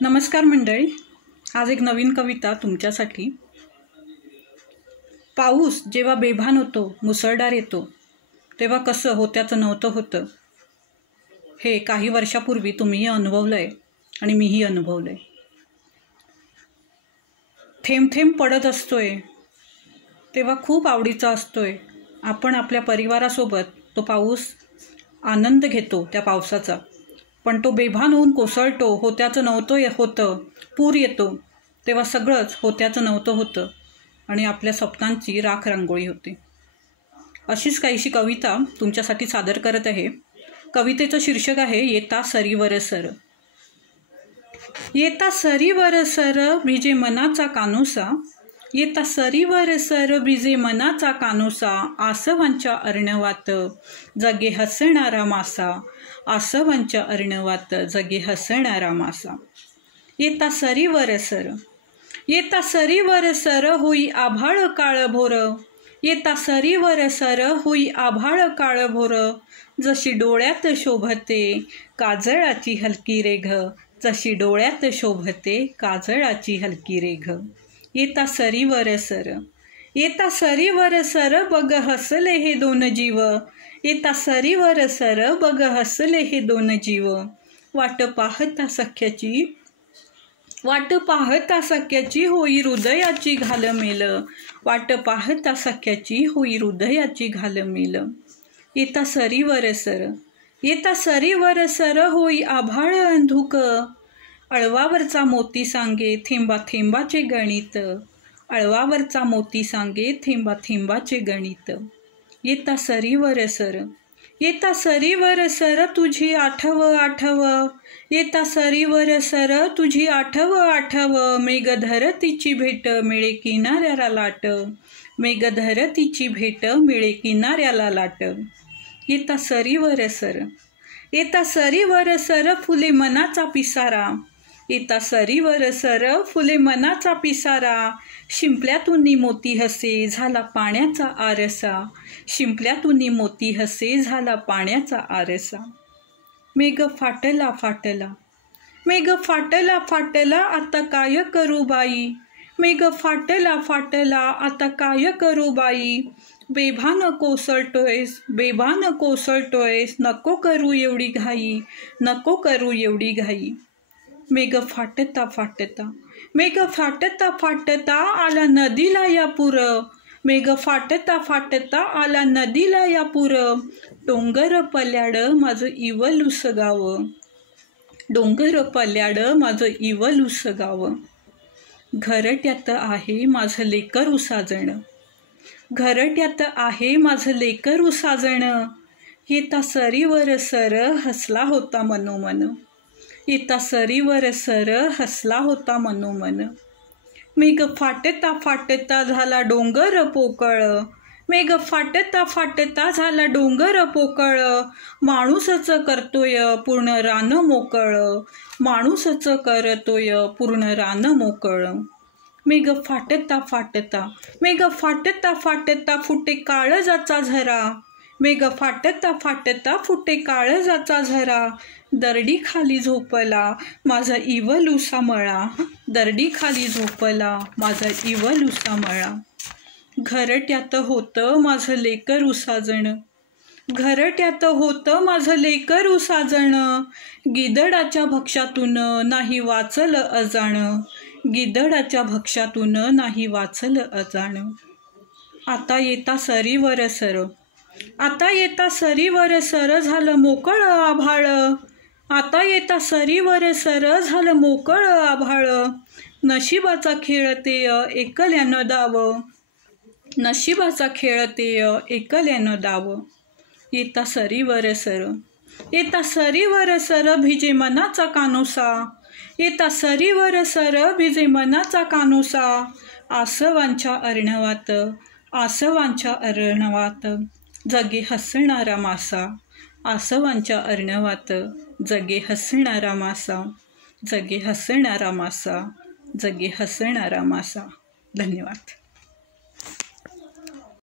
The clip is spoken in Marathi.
नमस्कार मंडळी, आज एक नवीन कविता तुमच्यासाठी। पाऊस जेव्हा बेभान होतो, मुसळधार येतो, तेव्हा कसं होत्याचं नव्हतं होतं, हे काही वर्षापूर्वी तुम्हीही अनुभवलंय आणि मीही अनुभवलंय। थेंब थेंब पडत असतोय तेव्हा खूप आवडीचा असतोय। आपण आपल्या परिवारासोबत तो पाऊस आनंद घेतो त्या पावसाचा, पण तो बेभान होऊन कोसळतो, होत्याचं नव्हतं होतं, पूर येतो, तेव्हा सगळंच होत्याचं नव्हतं होतं आणि आपल्या स्वप्नांची राख रांगोळी होते। अशीच काहीशी कविता तुमच्यासाठी सादर करत आहे। कवितेचं शीर्षक आहे येता सरीवर सर। येता सरीवर सर भिजे मनाचा कानोसा, येता सरीवर सर भिजे मनाचा कानोसा, आसवांच्या अर्णवात जगे हसणारा मासा, आसवांच्या अर्णवात जगे हसणारा मासा। येता सरीवर सर, येता सरीवर सर होई आभाळ काळभोर, येता सरीवर सर होई आभाळ काळभोर, जशी डोळ्यात शोभते काजळाची हलकी रेघ, जशी डोळ्यात शोभते काजळाची हलकी रेघ। येता सरीवर सर, येता सरीवर सर बघ हसले हे दोन जीव, येता सरीवर सर बघ हसले हे दोन जीव, वाट पाहता सख्याची, वाट पाहता सख्याची होई हृदयाची घालमेल, वाट पाहता सख्याची होई हृदयाची घालमेल। येता सरीवर सर, येता सरीवर सर होई आभाळ अंधुक, अळवावरचा मोती सांगे थेंबा थेंबाचे गणित, अळवावरचा मोती सांगे थेंबा थेंबाचे गणित। येता सरीवर सर, येता सरीवर सर तुझी आठव आठव, येता सरीवर सर तुझी आठव आठव, मेघधरतीची भेट मिळे किनाऱ्याला लाट, मेघधरतीची भेट मिळे किनाऱ्याला लाट। येता सरीवर सर, येता सरीवर सर फुले मनाचा पिसारा, येता सरीवर सर फुले मनाचा पिसारा, शिंपल्यातून मोती हसे झाला पाण्याचा आरसा, शिंपल्यातून मोती हसे झाला पाण्याचा आरसा। मेघ फाटला फाटला, मेघ फाटला फाटला आता काय करू बाई, मेघ फाटला फाटला आता काय करू बाई, बेभान कोसळतोयस बेभान कोसळतोयस, नको करू एवढी घाई, नको करू एवढी घाई। मेघ फाटता फाटता, मेघ फाटता फाटता आला नदीला या पूर, मेघ फाटता फाटता आला नदीला या पूर, डोंगर पल्याड माझं इवलूस गाव, डोंगर पल्याड माझं इवलूस गाव। घरट्यात आहे माझं लेकरू साजण, घरट्यात आहे माझं लेकरू साजण, येता सरीवर सर हसला होता मनोमन, येता सरीवर सर हसला होता मनोमन। मेघ फाटता फाटता झाला डोंगर पोकळ, मेघ फाटता फाटता झाला डोंगर पोकळ, माणूसच करतोय पूर्ण रान मोकळ, माणूसच करतोय पूर्ण रान मोकळ। मेघ फाटता फाटता, मेघ फाटता फाटता फुटे काळजाचा झरा, मेघ फाटता फाटता फुटे काळजाचा झरा, दरडी खाली झोपला माझा इवलूसा मळा, दरडी खाली झोपला माझा इवलूसा मळा। घरट्यात होतं माझं लेकरू साजण, घरट्यात होतं माझं लेकरू साजण, गिधडाच्या भक्ष्यातून नाही वाचल अजाण, गिधडाच्या भक्ष्यातून नाही वाचल अजाण। आता येता सरीवर सर, आता येता सरीवर सर झालं मोकळ आभाळ, आता येता सरीवर सर झालं मोकळ आभाळ, नशिबाचा खेळ ते एकल्यानं दाव, नशिबाचा खेळ ते एकल्यानं दाव। येता सरीवर सर, येता सरीवर सर भिजे मनाचा कानोसा, येता सरीवर सर भिजे मनाचा कानोसा, आसवांच्या अर्णवात आसवांच्या अर्णवात जगे हसणारा मासा, आसवांच्या अर्णवात जगे हसणारा मासा, जगे हसणारा मासा, जगे हसणारा मासा। धन्यवाद।